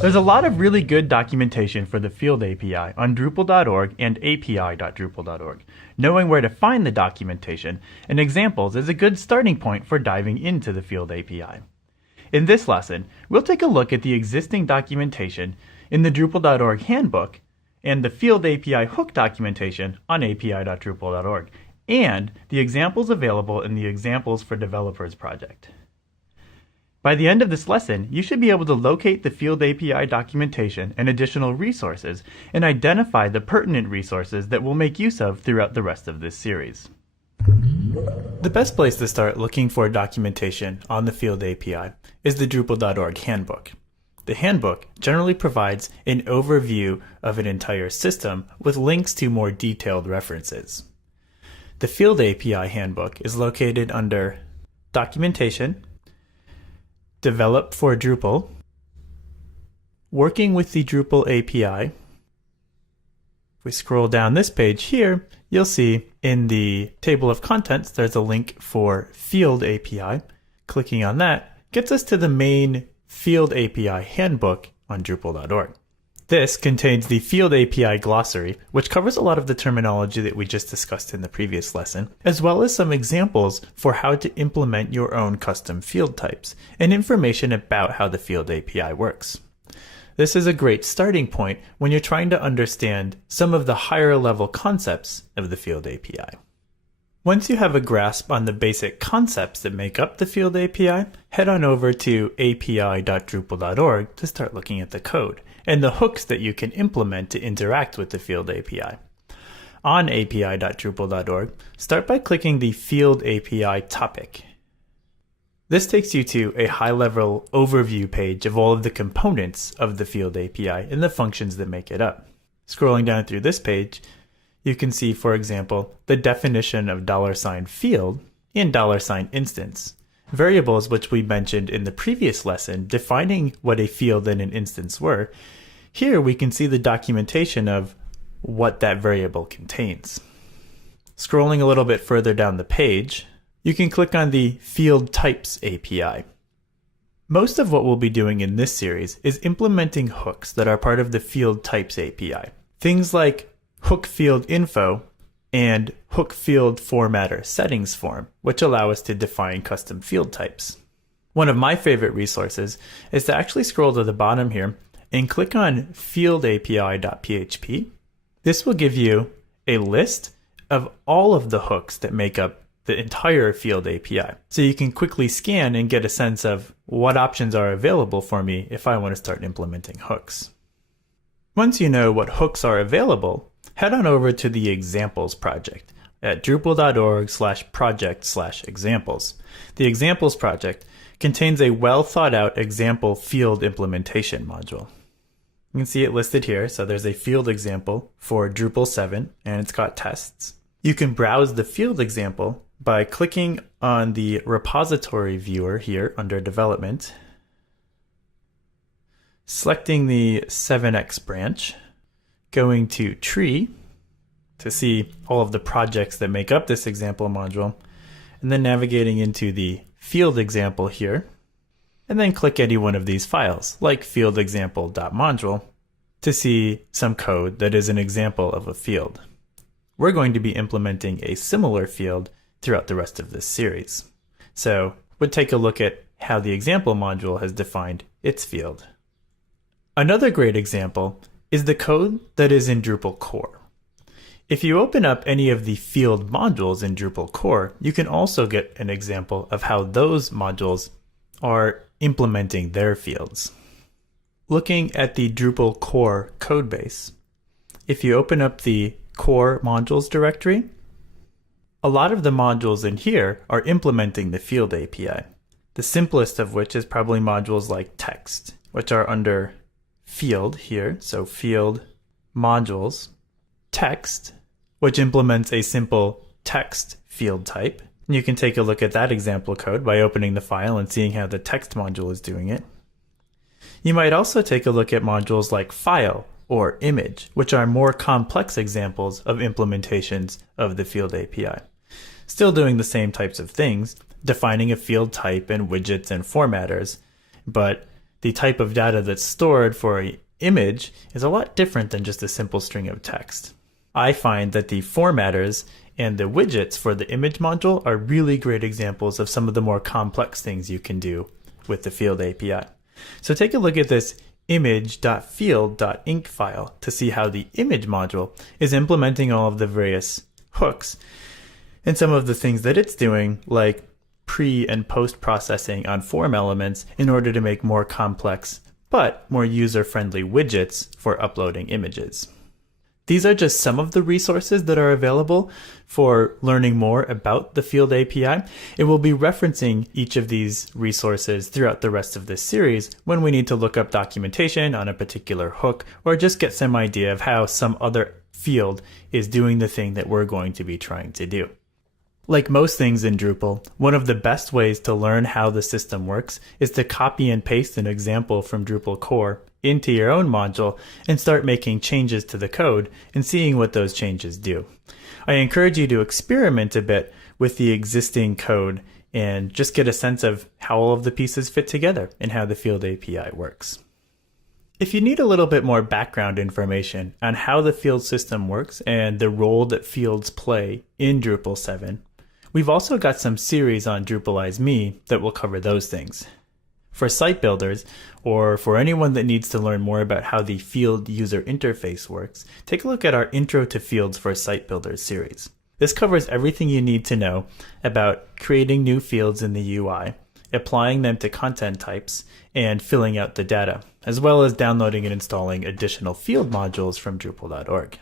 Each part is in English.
There's a lot of really good documentation for the Field API on Drupal.org and api.drupal.org. Knowing where to find the documentation and examples is a good starting point for diving into the Field API. In this lesson, we'll take a look at the existing documentation in the Drupal.org handbook and the Field API hook documentation on api.drupal.org, and the examples available in the Examples for Developers project. By the end of this lesson, you should be able to locate the Field API documentation and additional resources and identify the pertinent resources that we'll make use of throughout the rest of this series. The best place to start looking for documentation on the Field API is the Drupal.org handbook. The handbook generally provides an overview of an entire system with links to more detailed references. The Field API handbook is located under Documentation, Develop for Drupal, Working with the Drupal API. If we scroll down this page here, you'll see in the table of contents there's a link for Field API. Clicking on that gets us to the main Field API handbook on Drupal.org. This contains the Field API glossary, which covers a lot of the terminology that we just discussed in the previous lesson, as well as some examples for how to implement your own custom field types, and information about how the Field API works. This is a great starting point when you're trying to understand some of the higher level concepts of the Field API. Once you have a grasp on the basic concepts that make up the Field API, head on over to api.drupal.org to start looking at the code and the hooks that you can implement to interact with the Field API. On api.drupal.org, start by clicking the Field API topic. This takes you to a high-level overview page of all of the components of the Field API and the functions that make it up. Scrolling down through this page, you can see, for example, the definition of $field and $instance. Variables which we mentioned in the previous lesson defining what a field and an instance were. Here we can see the documentation of what that variable contains. Scrolling a little bit further down the page, you can click on the Field Types API. Most of what we'll be doing in this series is implementing hooks that are part of the Field Types API. Things like hook field info and hook field formatter settings form, which allow us to define custom field types. One of my favorite resources is to actually scroll to the bottom here and click on fieldapi.php. This will give you a list of all of the hooks that make up the entire Field API. So you can quickly scan and get a sense of what options are available for me if I want to start implementing hooks. Once you know what hooks are available, head on over to the Examples project at drupal.org/project/examples. The Examples project contains a well-thought-out example field implementation module. You can see it listed here, so there's a field example for Drupal 7, and it's got tests. You can browse the field example by clicking on the repository viewer here under Development, selecting the 7x branch, going to Tree to see all of the projects that make up this example module, and then navigating into the field example here, and then click any one of these files, like fieldexample.module, to see some code that is an example of a field. We're going to be implementing a similar field throughout the rest of this series. So we'll take a look at how the example module has defined its field. Another great example is the code that is in Drupal core. If you open up any of the field modules in Drupal core, you can also get an example of how those modules are implementing their fields. Looking at the Drupal core codebase, if you open up the core modules directory, a lot of the modules in here are implementing the Field API. The simplest of which is probably modules like text, which are under field here, so field modules, text, which implements a simple text field type. And you can take a look at that example code by opening the file and seeing how the text module is doing it. You might also take a look at modules like file or image, which are more complex examples of implementations of the Field API. Still doing the same types of things, defining a field type and widgets and formatters, but the type of data that's stored for an image is a lot different than just a simple string of text. I find that the formatters and the widgets for the image module are really great examples of some of the more complex things you can do with the Field API. So take a look at this image.field.inc file to see how the image module is implementing all of the various hooks and some of the things that it's doing, like pre and post processing on form elements in order to make more complex but more user-friendly widgets for uploading images. These are just some of the resources that are available for learning more about the Field API, and we'll be referencing each of these resources throughout the rest of this series when we need to look up documentation on a particular hook or just get some idea of how some other field is doing the thing that we're going to be trying to do. Like most things in Drupal, one of the best ways to learn how the system works is to copy and paste an example from Drupal core into your own module and start making changes to the code and seeing what those changes do. I encourage you to experiment a bit with the existing code and just get a sense of how all of the pieces fit together and how the Field API works. If you need a little bit more background information on how the field system works and the role that fields play in Drupal 7, we've also got some series on Drupalize Me that will cover those things. For site builders, or for anyone that needs to learn more about how the field user interface works, take a look at our Intro to Fields for Site Builders series. This covers everything you need to know about creating new fields in the UI, applying them to content types, and filling out the data, as well as downloading and installing additional field modules from Drupal.org.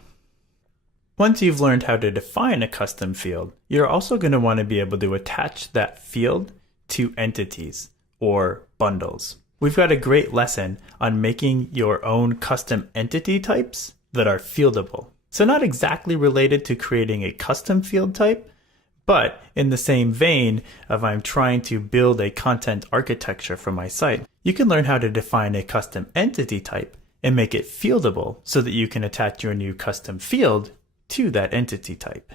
Once you've learned how to define a custom field, you're also going to want to be able to attach that field to entities or bundles. We've got a great lesson on making your own custom entity types that are fieldable. So not exactly related to creating a custom field type, but in the same vein of I'm trying to build a content architecture for my site, you can learn how to define a custom entity type and make it fieldable so that you can attach your new custom field to that entity type.